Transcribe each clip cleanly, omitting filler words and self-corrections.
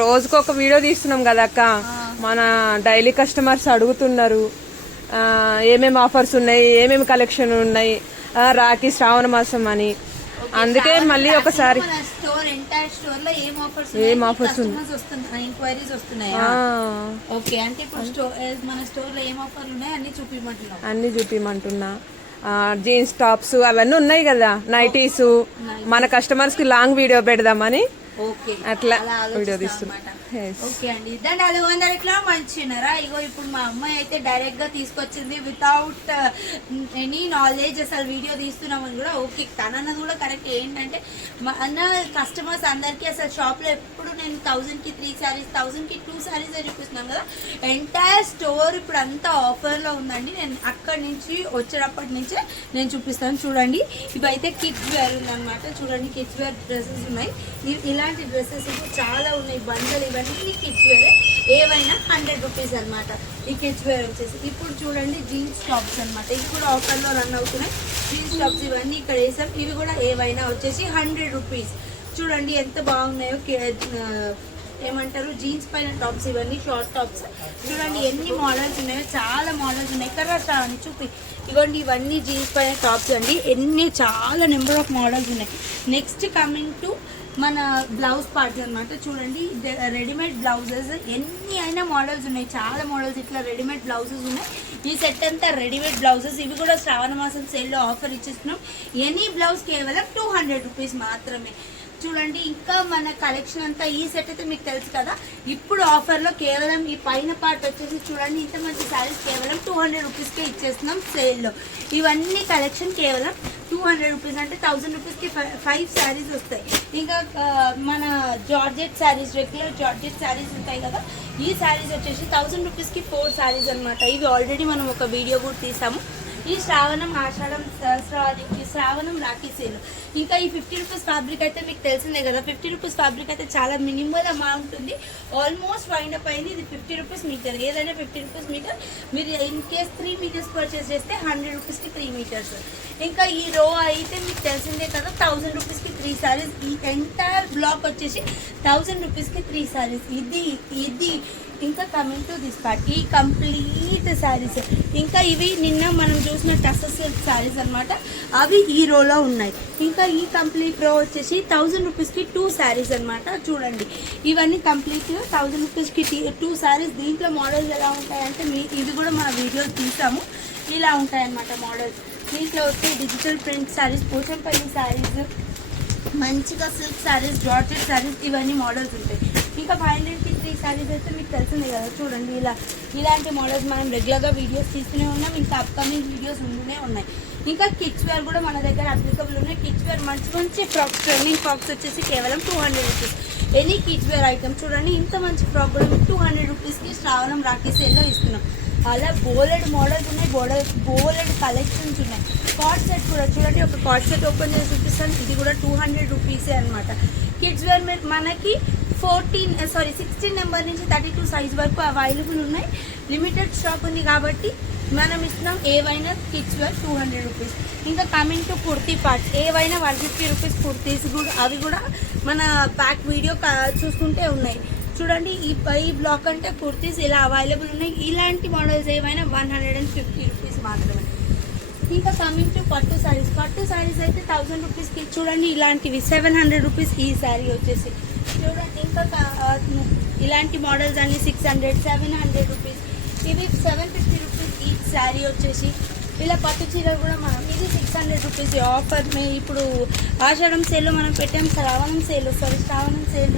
రోజుకు ఒక వీడియో తీస్తున్నాం కదా అక్క. మన డైలీ కస్టమర్స్ అడుగుతున్నారు ఏమేమి ఆఫర్స్ ఉన్నాయి, ఏమేమి కలెక్షన్ ఉన్నాయి, రాఖీ శ్రావణ మాసం అని. అందుకే మళ్ళీ ఒకసారి ఏం ఆఫర్స్ అన్ని చూపిమంటున్నా. జీన్స్ టాప్స్ అవన్నీ ఉన్నాయి కదా, నైటీస్. మన కస్టమర్స్ కి లాంగ్ వీడియో పెడదామని అట్లా వీడియో తీస్తున్నా. ఓకే అండి, దండాలు అందరిలో మంచిన్నారా? ఇగో ఇప్పుడు మా అమ్మాయి అయితే డైరెక్ట్ గా తీసుకొచ్చింది వితౌట్ ఎనీ నాలెడ్జ్. అసలు వీడియో తీస్తున్నామని కూడా ఓకే, తనన్నది కూడా కరెక్ట్. ఏంటంటే మన కస్టమర్స్ అందరికి అసలు షాప్ లో ఎప్పుడు నేను 1000 కి 3 శారీస్ 1000 కి 2 శారీస్ చూపిస్తున్నాం కదా. ఎంటైర్ స్టోర్ ఇప్పుడు అంతా ఆఫర్ లో ఉందండి. నేను అక్కడి నుంచి వచ్చేటప్పటి నుంచే నేను చూపిస్తాను. చూడండి, ఇవైతే కిడ్స్ వేర్ ఉందన్నమాట. చూడండి, కిడ్స్ వేర్ డ్రెస్సెస్ ఉన్నాయి. ఇలాంటి డ్రెస్సెస్ చాలా ఉన్నాయి, బండలు. ఇవన్నీ కిడ్స్ వేర్, ఏవైనా 100 రూపీస్ అనమాట. ఈ కిడ్స్ వేర్ వచ్చేసి ఇప్పుడు చూడండి జీన్స్ టాప్స్ అనమాట. ఇవి కూడా ఆఫర్ లో రన్ అవుతున్నాయి. జీన్స్ టాప్స్ ఇవన్నీ ఇక్కడ వేసాం. ఇవి కూడా ఏవైనా వచ్చేసి 100 రూపీస్. చూడండి ఎంత బాగున్నాయో. ఏమంటారు, జీన్స్ పైన టాప్స్. ఇవన్నీ షార్ట్ టాప్స్. చూడండి ఎన్ని మోడల్స్ ఉన్నాయో, చాలా మోడల్స్ ఉన్నాయి. ఇక్కడ అని చూపి ఇవ్వండి, ఇవన్నీ జీన్స్ పైన టాప్స్ అండి. చాలా నెంబర్ ఆఫ్ మోడల్స్ ఉన్నాయి. నెక్స్ట్ కమింగ్ టు మన బ్లౌజ్ పార్ట్స్ అనమాట. చూడండి రెడీమేడ్ బ్లౌజెస్ ఎన్ని అయినా మోడల్స్ ఉన్నాయి, చాలా మోడల్స్. ఇట్లా రెడీమేడ్ బ్లౌజెస్ ఉన్నాయి. ఈ సెట్ అంతా రెడీమేడ్ బ్లౌజెస్. ఇవి కూడా శ్రావణ మాసం సేల్లో ఆఫర్ ఇచ్చేస్తున్నాం. ఎనీ బ్లౌజ్ కేవలం 200 రూపీస్ మాత్రమే. చూడండి ఇంకా మన కలెక్షన్ అంతా. ఈ సెట్ అయితే మీకు తెలుసు కదా, ఇప్పుడు ఆఫర్ లో కేవలం ఈ పైన పార్ట్ వచ్చేసి చూడండి ఇంత మంచి శారీస్ కేవలం 200 రూపీస్ కే ఇచ్చేస్తున్నాం సేల్ లో. ఇవన్నీ కలెక్షన్ కేవలం 200 రూపీస్, అంటే 1000 రూపీస్ కి 5 శారీస్ వస్తాయి. ఇంకా మన georgette saris, regular georgette saris ఉంటాయి కదా, ఈ శారీస్ వచ్చేసి 1000 రూపీస్ కి 4 శారీస్ అనమాట. ఇవి ఆల్రెడీ మనం ఒక వీడియో కూడా తీసాము. ఈ శ్రావణం ఆషాఢం శ్రావణం రాఖీ సేల్. ఇంకా ఈ 50 రూపీస్ ఫ్యాబ్రిక్ అయితే మీకు తెలిసిందే కదా. 50 రూపీస్ ఫ్యాబ్రిక్ అయితే చాలా మినిమల్ అమౌంట్ ఉంది. ఆల్మోస్ట్ వైండ్ అప్ అయింది. ఇది 50 రూపీస్ మీటర్, ఏదైనా 50 రూపీస్ మీటర్. మీరు ఇన్ కేస్ 3 మీటర్స్ పర్చేస్ చేస్తే 100 రూపీస్కి 3 మీటర్స్. ఇంకా ఈ రో అయితే మీకు తెలిసిందే కదా, 1000 రూపీస్కి 3 శారీస్. ఈ ఎంటైర్ బ్లాక్ వచ్చేసి 1000 రూపీస్కి 3 శారీస్. ఇది ఇంకా కమింగ్ టు దిస్ పార్ట్, ఈ కంప్లీట్ శారీస్. ఇంకా ఇవి నిన్న మనం చూసిన టసర్ సిల్క్ శారీస్ అనమాట, అవి ఈ రోలో ఉన్నాయి. ఇంకా ఈ కంప్లీట్ రో వచ్చేసి 1000 రూపీస్కి 2 శారీస్ అనమాట. చూడండి ఇవన్నీ కంప్లీట్ 1000 రూపీస్కి 2 శారీస్. దీంట్లో మోడల్స్ ఎలా ఉంటాయంటే ఇది కూడా మన వీడియో తీసాము. ఇలా ఉంటాయన్నమాట మోడల్స్. దీంట్లో వచ్చే డిజిటల్ ప్రింట్ శారీస్, పోచంపల్లి శారీస్, మంచిగా సిల్క్ శారీస్, జార్జెట్ శారీస్, ఇవన్నీ మోడల్స్ ఉంటాయి. ఇంకా 500కి 3 శారీస్ అయితే మీకు తెలిసిందే కదా. చూడండి ఇలాంటి మోడల్స్ మనం రెగ్యులర్గా వీడియోస్ తీసుకునే ఉన్నాం. ఇంకా అప్కమింగ్ వీడియోస్ ఉంటూనే ఉన్నాయి. ఇంకా కిడ్స్ వేర్ కూడా మన దగ్గర అప్లికబుల్ ఉన్నాయి. కిడ్స్ వేర్ మంచి ఫ్రాక్స్, ట్రెండింగ్ ఫ్రాక్స్ వచ్చేసి కేవలం 200 rupees. Any kids wear item. చూడండి ఇంత మంచి ఫ్రాక్ కూడా 200 రూపీస్కి శ్రావణం రాఖీ సేల్లో ఇస్తున్నాం. అలా బోలెడ్ మోడల్స్ ఉన్నాయి, బోలెడ్ కలెక్షన్స్ ఉన్నాయి. కార్డ్ సెట్ కూడా చూడండి, ఒక కార్డ్ సెట్ ఓపెన్ చేసి చూపిస్తాను. ఇది కూడా 200 రూపీసే అనమాట. కిడ్స్ వేర్ మనకి 16 నెంబర్ నుంచి 32 సైజ్ వరకు అవైలబుల్ ఉన్నాయి. లిమిటెడ్ స్టాక్ ఉంది కాబట్టి మనం ఇస్తున్నాం. ఏవైనా కిడ్స్ వేర్ 200 రూపీస్. ఇంకా కమింగ్ టు కుర్తీ పార్ట్స్, ఏవైనా 150 రూపీస్ కుర్తీస్ కూడా, అవి కూడా మన బ్యాక్ వీడియో చూసుకుంటే ఉన్నాయి. చూడండి ఈ బ్లాక్ అంటే కుర్తీస్ ఇలా అవైలబుల్ ఉన్నాయి. ఇలాంటి మోడల్స్ ఏవైనా 150 రూపీస్ మాత్రమే. ఇంకా కమింగ్ టు పట్టు శారీస్ అయితే 1000 రూపీస్కి. చూడండి ఇలాంటివి 700 రూపీస్ ఈ శారీ వచ్చేసి. చూడండి ఇంకా ఇలాంటి మోడల్స్ అన్ని 600, 700 రూపీస్. ఇవి 750 రూపీస్ ఈ శారీ వచ్చేసి. ఇలా పట్టు చీరలు కూడా మనం ఇది 600 రూపీస్ ఆఫర్. ఇప్పుడు ఆషాఢం సేల్లో మనం పెట్టాం, శ్రావణం సేల్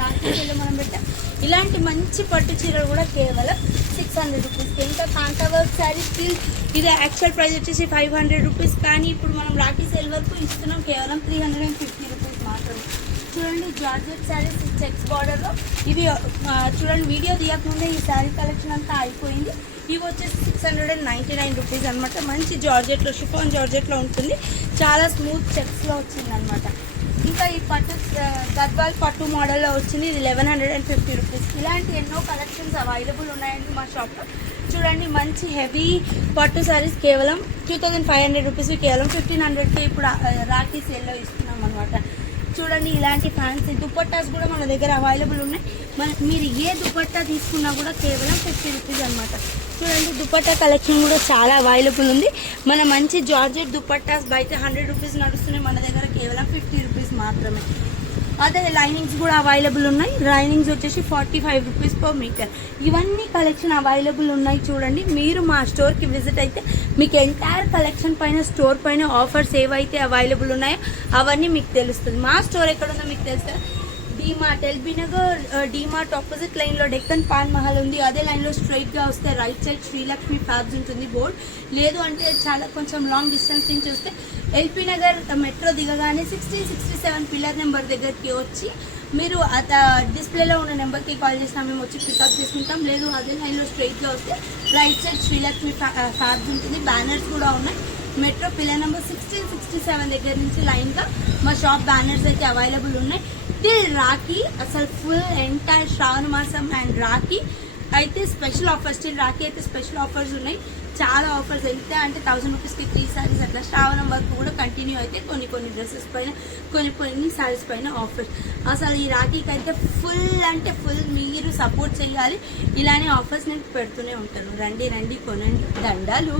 రాఖీ సేల్లో మనం పెట్టాం. ఇలాంటి మంచి పట్టు చీరలు కూడా కేవలం 600 రూపీస్కి. ఇంకా కాంతా వర్క్ శారీ స్టిల్ ఇది యాక్చువల్ ప్రైస్ వచ్చేసి 500 రూపీస్, కానీ ఇప్పుడు మనం రాఖీ సేల్ వరకు ఇస్తున్నాం కేవలం 350 రూపీస్ మాత్రమే. చూడండి జార్జెట్ శారీస్ చెక్స్ బార్డర్లో. ఇవి చూడండి వీడియో తీయకముందే ఈ శారీ కలెక్షన్ అంతా అయిపోయింది. ఇవి వచ్చేసి 699 రూపీస్ అనమాట. మంచి జార్జెట్లో, షిఫాన్ జార్జెట్లో ఉంటుంది. చాలా స్మూత్ చెక్స్లో వచ్చింది అనమాట. ఇంకా ఈ పట్టు గద్వాల్ పట్టు మోడల్లో వచ్చింది, ఇది 1150 రూపీస్. ఇలాంటి ఎన్నో కలెక్షన్స్ అవైలబుల్ ఉన్నాయండి మా షాప్లో. చూడండి మంచి హెవీ పట్టు సారీస్ కేవలం 2500 రూపీస్, కేవలం 1500కే ఇప్పుడు రాఖీ సేల్లో ఇస్తున్నాం అనమాట. చూడండి ఇలాంటి ఫ్యాన్సీ దుపట్టాస్ కూడా మన దగ్గర అవైలబుల్ ఉన్నాయి. మీరు ఏ దుపట్టా తీసుకున్నా కూడా కేవలం 50 రూపీస్ అనమాట. చూడండి దుపట్టా కలెక్షన్ కూడా చాలా అవైలబుల్ ఉంది. మన మంచి జార్జెట్ దుపట్టాస్ బయట 100 రూపీస్ నడుస్తున్నాయి, మన దగ్గర కేవలం 50 రూపీస్ మాత్రమే. అదే లైనింగ్స్ కూడా అవైలబుల్ ఉన్నాయి. లైనింగ్స్ వచ్చేసి 45 రూపీస్ పర్ మీటర్. ఇవన్నీ కలెక్షన్ అవైలబుల్ ఉన్నాయి. చూడండి మీరు మా స్టోర్కి విజిట్ అయితే మీకు ఎంటైర్ కలెక్షన్ పైన స్టోర్ పైన ఆఫర్స్ ఏవైతే అవైలబుల్ ఉన్నాయో అవన్నీ మీకు తెలుస్తుంది. మా స్టోర్ ఎక్కడ ఉందో మీకు తెలుస్తుంది. డీమార్ట్ ఎల్బీ నగర్ డీమార్ట్ ఆపోజిట్ లైన్లో డెక్కన్ పాన్ మహల్ ఉంది. అదే లైన్లో స్ట్రైట్గా వస్తే రైట్ సైడ్ శ్రీలక్ష్మి ఫ్యాబ్స్ ఉంటుంది బోర్డ్. లేదు అంటే చాలా కొంచెం లాంగ్ డిస్టెన్స్ నుంచి వస్తే ఎల్బీ నగర్ మెట్రో దిగగానే 1667 పిల్లర్ నెంబర్ దగ్గరికి వచ్చి మీరు డిస్ప్లేలో ఉన్న నెంబర్కి కాల్ చేసినా మేము వచ్చి పికప్ చేసుకుంటాం. లేదు అదే లైన్లో స్ట్రైట్లో వస్తే రైట్ సైడ్ శ్రీలక్ష్మి ఫ్యాబ్స్ ఉంటుంది. బ్యానర్స్ కూడా ఉన్నాయి. మెట్రో పిల్లర్ నెంబర్ 1667 దగ్గర నుంచి లైన్గా మా షాప్ బ్యానర్స్ అయితే అవైలబుల్ ఉన్నాయి. టిల్ రాఖీ అసలు ఫుల్ ఎంటైర్ శ్రావణ మాసం అండ్ రాఖీ అయితే స్పెషల్ ఆఫర్స్, టిల్ రాఖీ అయితే స్పెషల్ ఆఫర్స్ ఉన్నాయి. చాలా ఆఫర్స్ వెళ్తే అంటే 1000 రూపీస్కి 3 సారీస్ అట్లా శ్రావణం వరకు కూడా కంటిన్యూ అయితే కొన్ని డ్రెస్సెస్ పైన కొన్ని సారీస్ పైన ఆఫర్స్. అసలు ఈ రాఖీకి అయితే ఫుల్ అంటే ఫుల్ మీరు సపోర్ట్ చేయాలి. ఇలానే ఆఫర్స్ నేను పెడుతూనే ఉంటాను. రండి కొనండి. దండాలు.